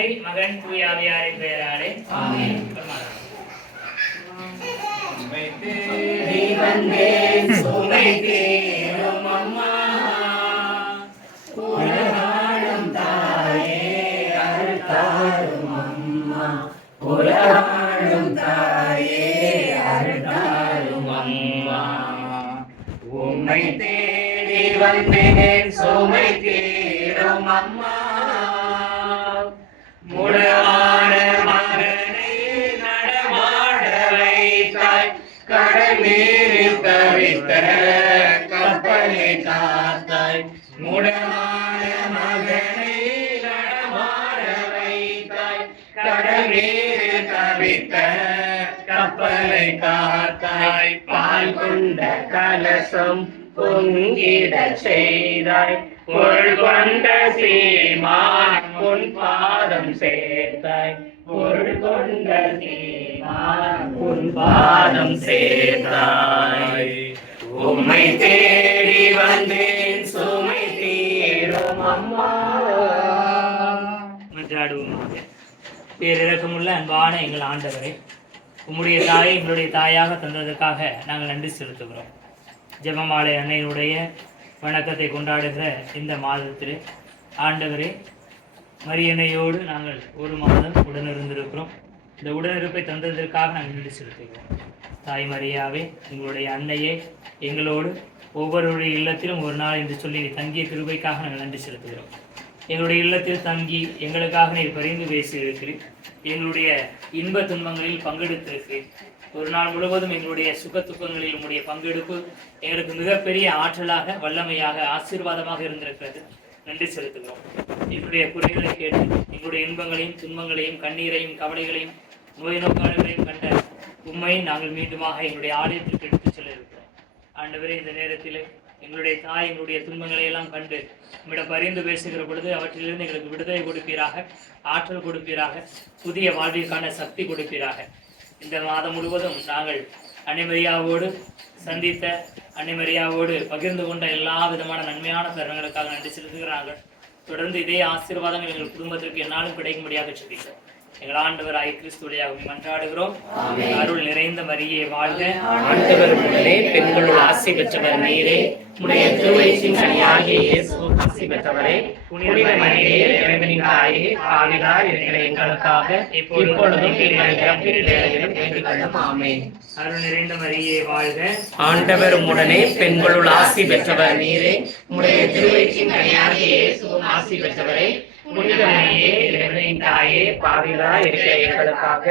தந்தை மகன் தூய ஆவியாரின் பெயராலே சுமை தீரும் அம்மா. உலகாளும் தாயே அம்மா. தாயே அருள்தாரும் அம்மா. உம்மை தேடி வந்தேன் சுமை தீரும் நீரில் கப்பலை காத்தாய் முழவான மகனை நடமாட வைத்தாய் கடல் தவித்த கப்பலை காத்தாய் பால் கொண்ட கலசம் பொங்கிட செய்தாய் பொருள் கொண்ட சீமான் உன் பாதம் சேர்த்தாய் பொருள் கொண்ட சீமான் உன் பாதம் சேர்த்தாய். உம்மை தேடி வந்தேன் சுமை தீரும் அம்மா. பேரிறக்கமுள்ள அன்பான எங்கள் ஆண்டவரே உம்முடைய தாயை எங்களுடைய தாயாக தந்ததற்காக நாங்கள் நன்றி செலுத்துகிறோம். ஜெபமாலை அன்னையினுடைய வணக்கத்தை கொண்டாடுகிற இந்த மாதத்தில் ஆண்டவரே மரியணையோடு நாங்கள் ஒரு மாதம் உடனிருந்திருக்கிறோம். இந்த உடனிருப்பை தந்ததற்காக நாங்கள் நன்றி செலுத்துகிறோம் தாய் மரியாவே எங்களுடைய அன்னையே எங்களோடு ஒவ்வொருடைய இல்லத்திலும் ஒரு நாள் என்று சொல்லி தங்கிய கிருபைக்காக நாங்கள் நன்றி செலுத்துகிறோம். எங்களுடைய இல்லத்தில் தங்கி எங்களுக்காக நீர் பரிந்து பேசியிருக்கிறீர். எங்களுடைய இன்ப துன்பங்களில் பங்கெடுத்திருக்கிறீர். ஒரு நாள் முழுவதும் எங்களுடைய சுக துக்கங்களில் உங்களுடைய பங்கெடுப்பு எங்களுக்கு மிகப்பெரிய ஆற்றலாக வல்லமையாக ஆசீர்வாதமாக இருந்திருக்கிறது. நன்றி செலுத்துகிறோம். எங்களுடைய குறைகளை கேட்டு எங்களுடைய இன்பங்களையும் துன்பங்களையும் கண்ணீரையும் கவலைகளையும் நோய் நோக்காளர்களையும் கண்ட உண்மை நாங்கள் மீண்டுமாக எங்களுடைய ஆலயத்திற்கு எடுத்துச் செல்ல இருக்கிறோம். ஆண்டவரே இந்த நேரத்திலே எங்களுடைய தாய் எங்களுடைய துன்பங்களை எல்லாம் கண்டு உம்மிடம் பரிந்து பேசுகிற பொழுது அவற்றிலிருந்து எங்களுக்கு விடுதலை கொடுப்பீராக ஆற்றல் கொடுப்பீராக புதிய வாழ்விற்கான சக்தி கொடுப்பீராக. இந்த மாதம் முழுவதும் நாங்கள் அனைமரியாவோடு சந்தித்த அன்னைமரியாவோடு பகிர்ந்து கொண்ட எல்லா விதமான நன்மையான தருணங்களுக்காக நன்றி செலுத்துகிறார்கள். தொடர்ந்து இதே ஆசீர்வாதங்கள் எங்கள் குடும்பத்திற்கு என்னாலும் கிடைக்கும்படியாக சொல்லிக்கிறோம் எங்கள் ஆண்டவராய் கிறிஸ்து வழியாக உம்மை மன்றாடுகிறோம். அருள் நிறைந்த மரியே வாழ்க. ஆண்டவர் உடனே பெண்களுள் ஆசி பெற்றவர் நீரே. உடைய திருவயிற்றின் கனியாகிய இயேசு ஆசி பெற்றவரே. புனித மரியே இறைவனின் தாயே ஆவிதா இருக்கிற எங்களுக்காக இப்பொழுதும் எங்கள் இறப்பின் ஆமென். அருள் நிறைந்த மரியே வாழ்க. ஆண்டவர் உடனே பெண்களுள் ஆசி பெற்றவர் நீரே. உடைய திருவயிற்றின் கனியாகிய இயேசுவும் ஆசி பெற்றவரே. புனித மரியே இறைவனின் தாயே பாவிலா இருக்கிற எங்களுக்காக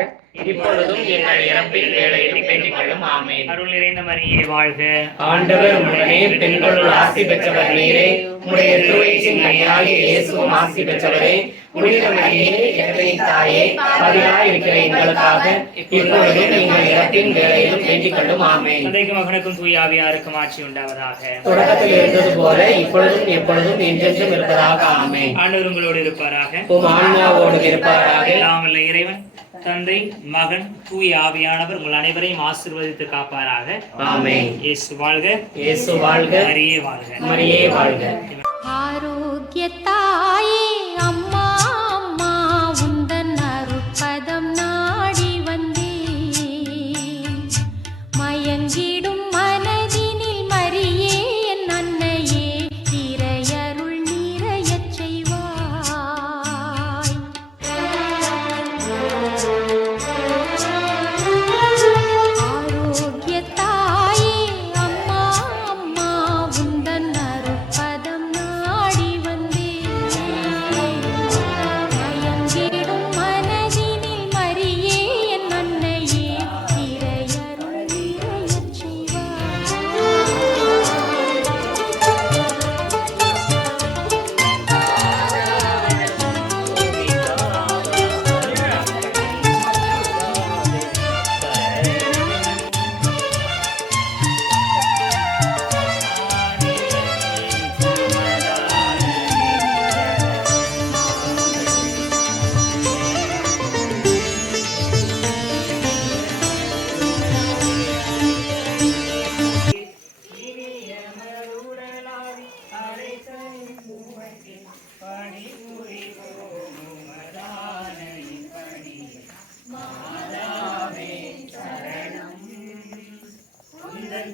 இப்பொழுதும் எங்கள் இறப்பின் வேளையிலும் வேண்டிக் கொள்ளும் ஆமென். அருள் நிறைந்த மரியே வாழ்க. ஆண்டவர் உடனே பெண்களுள் ஆசி பெற்றவர் நீரே. உடைய திருவயிற்றின் கனியாகிய இயேசுவும் ஆசி பெற்றவரே. தாயே இருக்கிற எங்களுக்காக வேண்டிக் கொள்ளும் மகனுக்கும் தூயாவியாருக்கும் ஆட்சி உண்டாவதாக. தொடக்கத்தில் இருந்தது போல இப்பொழுதும் எப்பொழுதும் என்றென்றும் இருப்பதாக ஆமென். ஆண்டவர் உங்களோடு இருப்பாராக. உம் ஆன்மாவோடு இருப்பாராக. எல்லாம் வல்ல இறைவன் தந்தை மகன் தூய ஆவியானவர் உங்கள் அனைவரையும் ஆசீர்வதித்து காப்பாராக. ஆமென். இயேசு வாழ்க. இயேசு வாழ்க. மரியே வாழ்க. மரியே வாழ்க. ஆரோக்கியத்தாயே அம்மா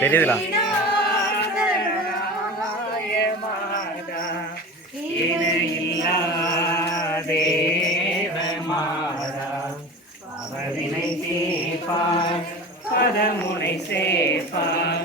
தெரியுதுல அவரினை தீர்ப்பார் பதமுனை சேர்ப்பார்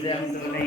நீதம் துணை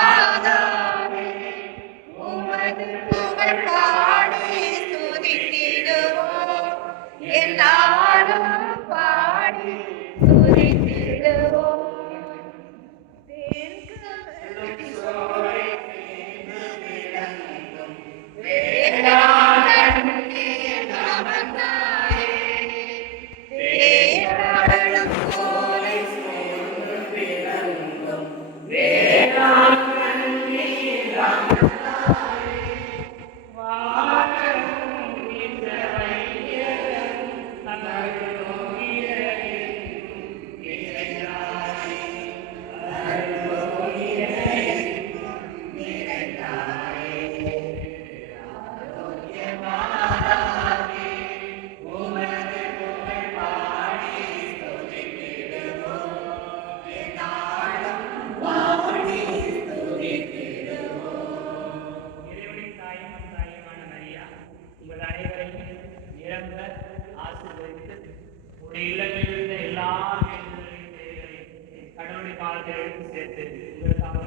கடவுளுடைய சேர்த்து உங்களுக்காக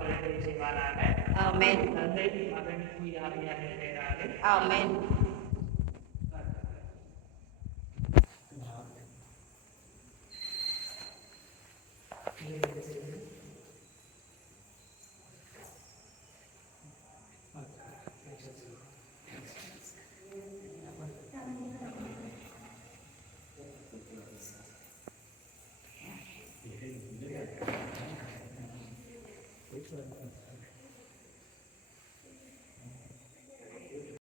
செய்வாராக ஆமென் தந்தை மகன் ஆவியாக ஆவியார் ஆமேன்